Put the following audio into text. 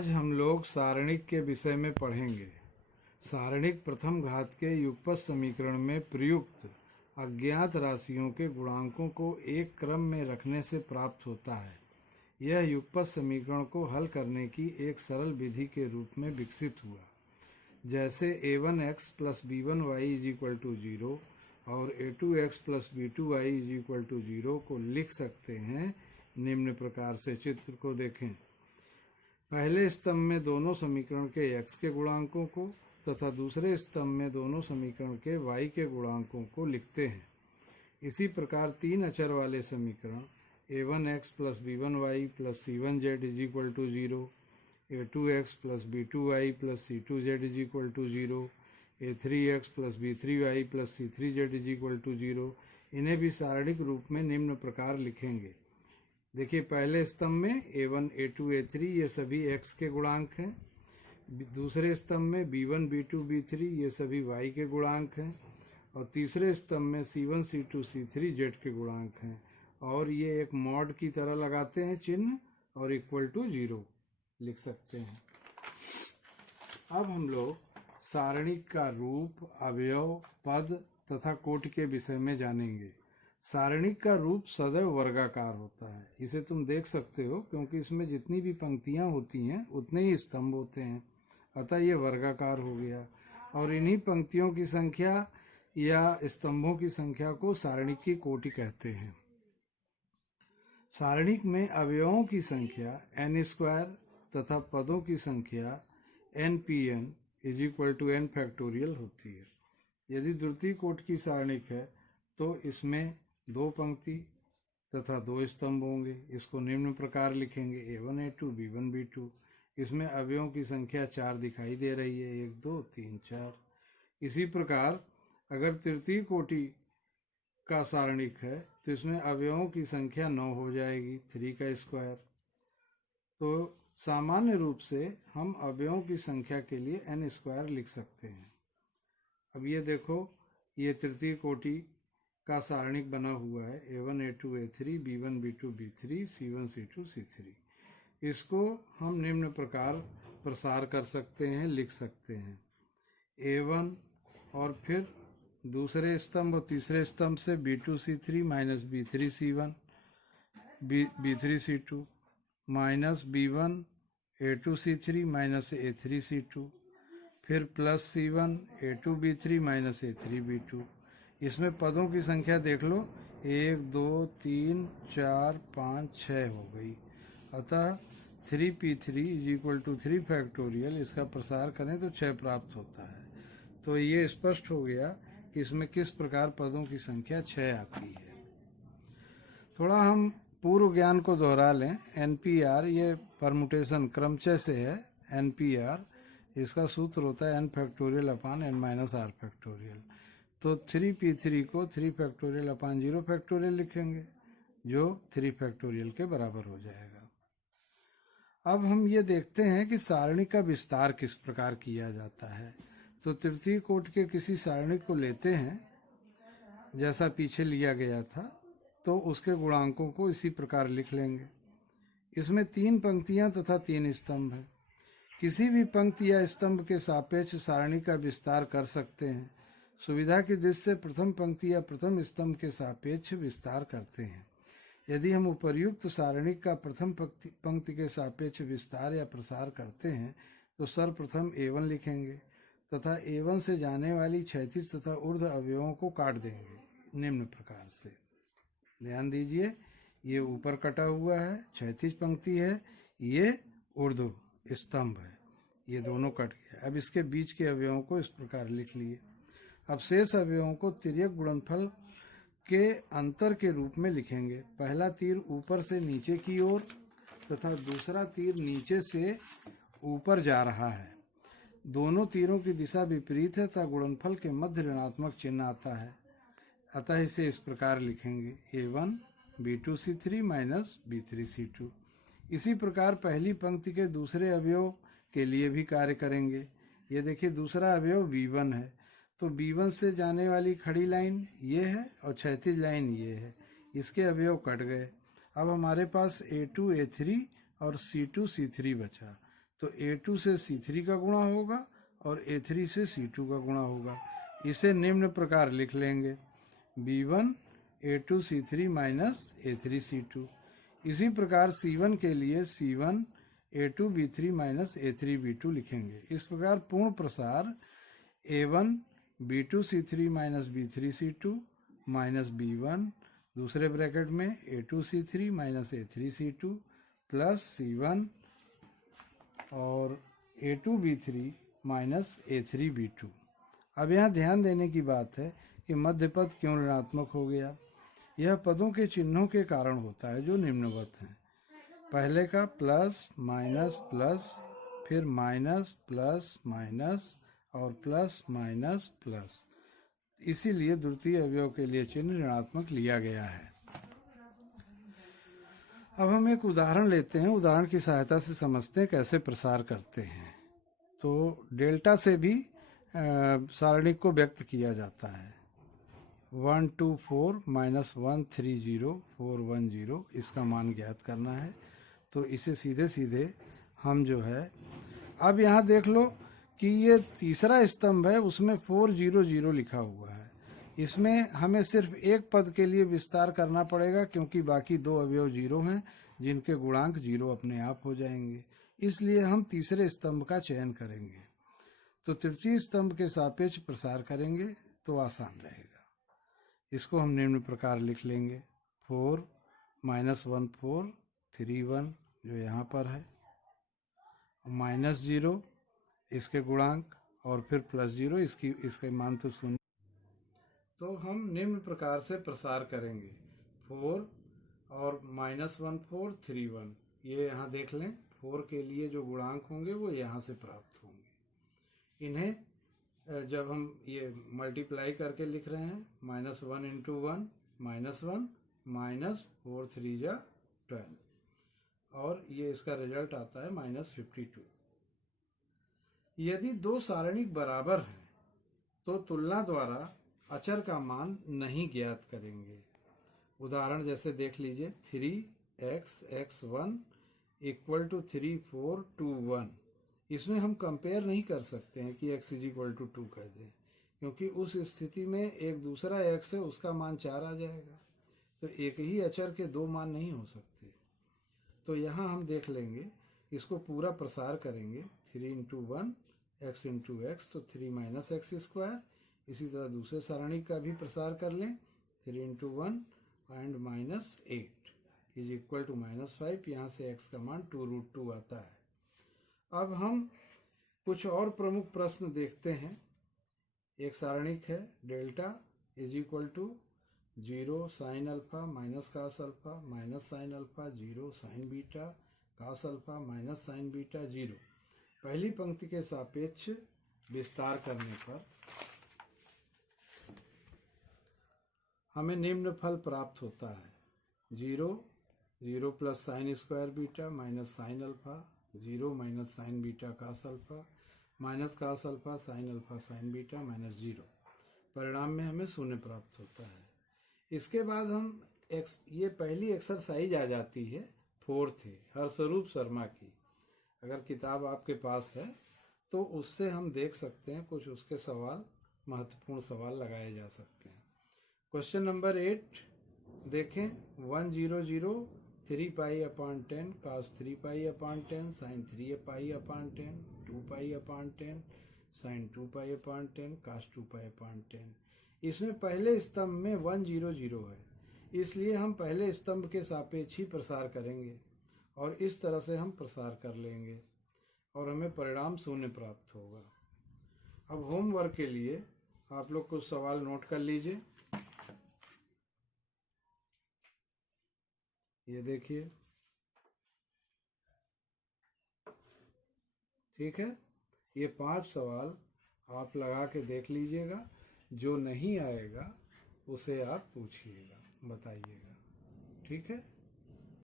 आज हम लोग सारणिक के विषय में पढ़ेंगे। सारणिक प्रथम घात के युगपत समीकरण में प्रयुक्त अज्ञात राशियों के गुणांकों को एक क्रम में रखने से प्राप्त होता है। यह युगपत समीकरण को हल करने की एक सरल विधि के रूप में विकसित हुआ। जैसे a1x plus b1y is equal to 0 और a2x plus b2y is equal to 0 को लिख सकते हैं निम्न प्रकार से। चित्र को देखें। पहले स्तंभ में दोनों समीकरण के x के गुणांकों को तथा दूसरे स्तंभ में दोनों समीकरण के y के गुणांकों को लिखते हैं। इसी प्रकार तीन अचर वाले समीकरण a1x plus b1y plus c1z is equal to 0, a2x plus b2y plus c2z is equal to 0, a3x plus b3y plus c3z is equal to 0, इन्हें भी सारणिक रूप में निम्न प्रकार लिखेंगे। देखिए, पहले स्तंभ में a1, a2, a3 ये सभी x के गुणांक हैं। दूसरे स्तंभ में b1, b2, b3 ये सभी y के गुणांक हैं। और तीसरे स्तंभ में c1, c2, c3 z के गुणांक हैं। और ये एक मॉड की तरह लगाते हैं चिन्ह और इक्वल टू 0 लिख सकते हैं। अब हम लोग सारणिक का रूप, अवयव, पद तथा कोटि के विषय में जानेंगे। सारणिक का रूप सदैव वर्गाकार होता है। इसे तुम देख सकते हो क्योंकि इसमें जितनी भी पंक्तियां होती हैं उतने ही स्तंभ होते हैं, अतः ये वर्गाकार हो गया। और इन्हीं पंक्तियों की संख्या या स्तंभों की संख्या को सारणिक की कोटि कहते हैं। सारणिक में अवयवों की संख्या n² तथा पदों की संख्या npn is equal to n factorial होती है। यदि द्वितीय कोटि की सारणिक है तो इसमें दो पंक्ति तथा दो स्तंभ होंगे। इसको निम्न प्रकार लिखेंगे a1, a2, b1, b2। इसमें अवयवों की संख्या 4 दिखाई दे रही है, 1, 2, 3, 4। इसी प्रकार अगर तृतीय कोटि का सारणिक है तो इसमें अवयवों की संख्या 9 हो जाएगी, 3 का स्क्वायर। तो सामान्य रूप से हम अवयवों की संख्या के लिए n² लिख सकते हैं। अब ये देखो, ये तृतीय कोटि का सारणिक बना हुआ है a1, a2, a3, b1, b2, b3, c1, c2, c3। इसको हम निम्न प्रकार प्रसार कर सकते हैं, लिख सकते हैं a1 और फिर दूसरे स्तंभ और तीसरे स्तंभ से b2, c3 minus b3, c1, b3, c2 minus b1, a2, c3 minus a3, c2, फिर plus c1, a2, b3 minus a3, b2। इसमें पदों की संख्या देख लो, 1, 2, 3, 4, 5, 6 हो गई। अतः 3p3 is equal to 3 factorial, इसका प्रसार करें तो 6 प्राप्त होता है। तो ये स्पष्ट हो गया कि इसमें किस प्रकार पदों की संख्या 6 आती है। थोड़ा हम पूर्व ज्ञान को दोहरा लें। NPR ये परमुटेशन क्रमचय से है। NPR इसका सूत्र होता है n फैक्टोरियल अपान n माइनस r फैक्टोरियल। तो 3p3 को 3 फैक्टोरियल अपान 0 फैक्टोरियल लिखेंगे, जो 3 फैक्टोरियल के बराबर हो जाएगा। अब हम ये देखते हैं कि सारणी का विस्तार किस प्रकार किया जाता है। तो तृतीय कोटि के किसी सारणी को लेते हैं जैसा पीछे लिया गया था, तो उसके गुणांकों को इसी प्रकार लिख लेंगे। इसमें 3 पंक्तियां तथा 3 स्तंभ हैं। किसी भी पंक्ति या स्तंभ के सापेक्ष सारणी का विस्तार कर सकते हैं। सुविधा की दृष्टि से प्रथम पंक्ति या प्रथम स्तंभ के सापेक्ष विस्तार करते हैं। यदि हम उपर्युक्त सारणी का प्रथम पंक्ति के सापेक्ष विस्तार या प्रसार करते हैं तो सर्वप्रथम a1 लिखेंगे तथा a1 से जाने वाली क्षैतिज तथा ऊर्ध्व अवयवों को काट देंगे निम्न प्रकार से। ध्यान दीजिए, ये ऊपर कटा हुआ है, क्षैतिज पंक्ति है, ये ऊर्ध्व स्तंभ है, ये दोनों कट गया। अब इसके बीच के अवयवों को इस प्रकार लिख लिए। अब शेष अवयवों को तिर्यक गुणनफल के अंतर के रूप में लिखेंगे। पहला तीर ऊपर से नीचे की ओर तथा दूसरा तीर नीचे से ऊपर जा रहा है। दोनों तीरों की दिशा विपरीत है तथा गुणनफल के मध्य ऋणात्मक चिन्ह आता है। अतः इसे इस प्रकार लिखेंगे a1 b2 c3 minus b3 c2। इसी प्रकार पहली पंक्ति के दूसरे अवयव के लिए भी कार्य करेंगे। ये देखिए, दूसरा अवयव b1 है, तो b1 से जाने वाली खड़ी लाइन ये है और क्षैतिज लाइन ये है, इसके अवयव कट गए। अब हमारे पास a2 a3 और c2 c3 बचा। तो A2 से C3 का गुणा होगा और A3 से C2 का गुणा होगा। इसे निम्न प्रकार लिख लेंगे, B1 A2 C3 minus A3 C2। इसी प्रकार C1 के लिए C1 A2 B3 minus A3 B2 लिखेंगे। इस प्रकार पूर्ण प्रसार A1 B2 C3 minus B3 C2 minus B1 दूसरे ब्रैकेट में A2 C3 minus A3 C2 plus C1 और A2 B3 minus A3 B2। अब यहाँ ध्यान देने की बात है कि मध्य पद क्यों ऋणात्मक हो गया। यह पदों के चिन्हों के कारण होता है जो निम्नवत हैं। पहले का प्लस माइनस प्लस, फिर माइनस प्लस माइनस और प्लस माइनस प्लस, इसीलिए द्वितीय अवयव के लिए चिन्ह ऋणात्मक लिया गया है। अब हम एक उदाहरण लेते हैं, उदाहरण की सहायता से समझते हैं कैसे प्रसार करते हैं। तो डेल्टा से भी सारणिक को व्यक्त किया जाता है। 1 2 4 माइनस 1 3 0 4 1 0 इसका मान ज्ञात करना है। तो इसे सीधे सीधे हम जो है, अब यहाँ देख लो कि ये तीसरा स्तंभ है, उसमें 4 0 0 लिखा हुआ है। इसमें हमें सिर्फ एक पद के लिए विस्तार करना पड़ेगा क्योंकि बाकी दो अवयव जीरो हैं जिनके गुणांक जीरो अपने आप हो जाएंगे। इसलिए हम तीसरे स्तंभ का चयन करेंगे। तो तृतीय स्तंभ के सापेक्ष प्रसार करेंगे तो आसान रहेगा। इसको हम निम्न प्रकार लिख लेंगे, 4 माइनस 1 4 3 1 जो यहाँ पर है, माइनस 0 इसके गुणांक और फिर प्लस 0 इसके मान तो शून्य। तो हम निम्न प्रकार से प्रसार करेंगे, 4 और माइनस 1 4 3 1, ये यहाँ देख लें 4 के लिए जो गुणांक होंगे वो यहाँ से प्राप्त होंगे। इन्हें जब हम ये मल्टीप्लाई करके लिख रहे हैं, माइनस 1 इंटू 1 माइनस 1 माइनस 4 3 जा 12 और ये इसका रिजल्ट आता है माइनस 52। यदि दो सारणिक बराबर हैं तो तुलना द्वारा अचर का मान नहीं ज्ञात करेंगे। उदाहरण जैसे देख लीजिए, 3x x1 इक्वल टू 3 4 2 1। इसमें हम कंपेयर नहीं कर सकते हैं कि x इज इक्वल टू 2 कह दें, क्योंकि उस स्थिति में एक दूसरा x है उसका मान 4 आ जाएगा। तो एक ही अचर के दो मान नहीं हो सकते। तो यहाँ हम देख लेंगे, इसको पूरा प्रसार करेंगे, 3 इंटू 1 x इंटू एक्स, तो 3 माइनस एक्स स्क्वायर। इसी तरह दूसरे सारणी का भी प्रसार कर लें, 3 into 1 and minus 8 is equal to minus 5। यहाँ से x का मान 2√2 आता है। अब हम कुछ और प्रमुख प्रश्न देखते हैं। एक सारणिक है, delta is equal to 0 sine alpha minus cos alpha minus sine alpha 0 sine beta cos alpha minus sine beta 0। पहली पंक्ति के सापेक्ष विस्तार करने पर हमें निम्न फल प्राप्त होता है, 0 0 plus sine square beta minus sine alpha 0 minus sine beta cos alpha minus cos alpha sine beta minus 0। परिणाम में हमें शून्य प्राप्त होता है। इसके बाद हम ये पहली एक्सरसाइज आ जाती है, 4th हर्षरूप शर्मा की। अगर किताब आपके पास है तो उससे हम देख सकते हैं, कुछ उसके सवाल, महत्वपूर्ण सवाल लगाए जा सकते हैं। क्वेश्चन नंबर 8 देखें, 1 0 0 3 पाई अपान 10 कास 3 पाई अपान 10 साइन 3 पाई अपान 10 2 पाई अपान 10 साइन 2 पाई अपान 10 कास 2 पाई अपान 10। इसमें पहले स्तंभ में 1 0 0 है, इसलिए हम पहले स्तंभ के सापेक्ष ही प्रसार करेंगे और इस तरह से हम प्रसार कर लेंगे और हमें परिणाम शून्य प्राप्त होगा। अब होमवर्क के लिए आप लोग कुछ सवाल नोट कर लीजिए। ये देखिए, ठीक है, ये 5 सवाल आप लगा के देख लीजिएगा। जो नहीं आएगा उसे आप पूछिएगा, बताइएगा, ठीक है।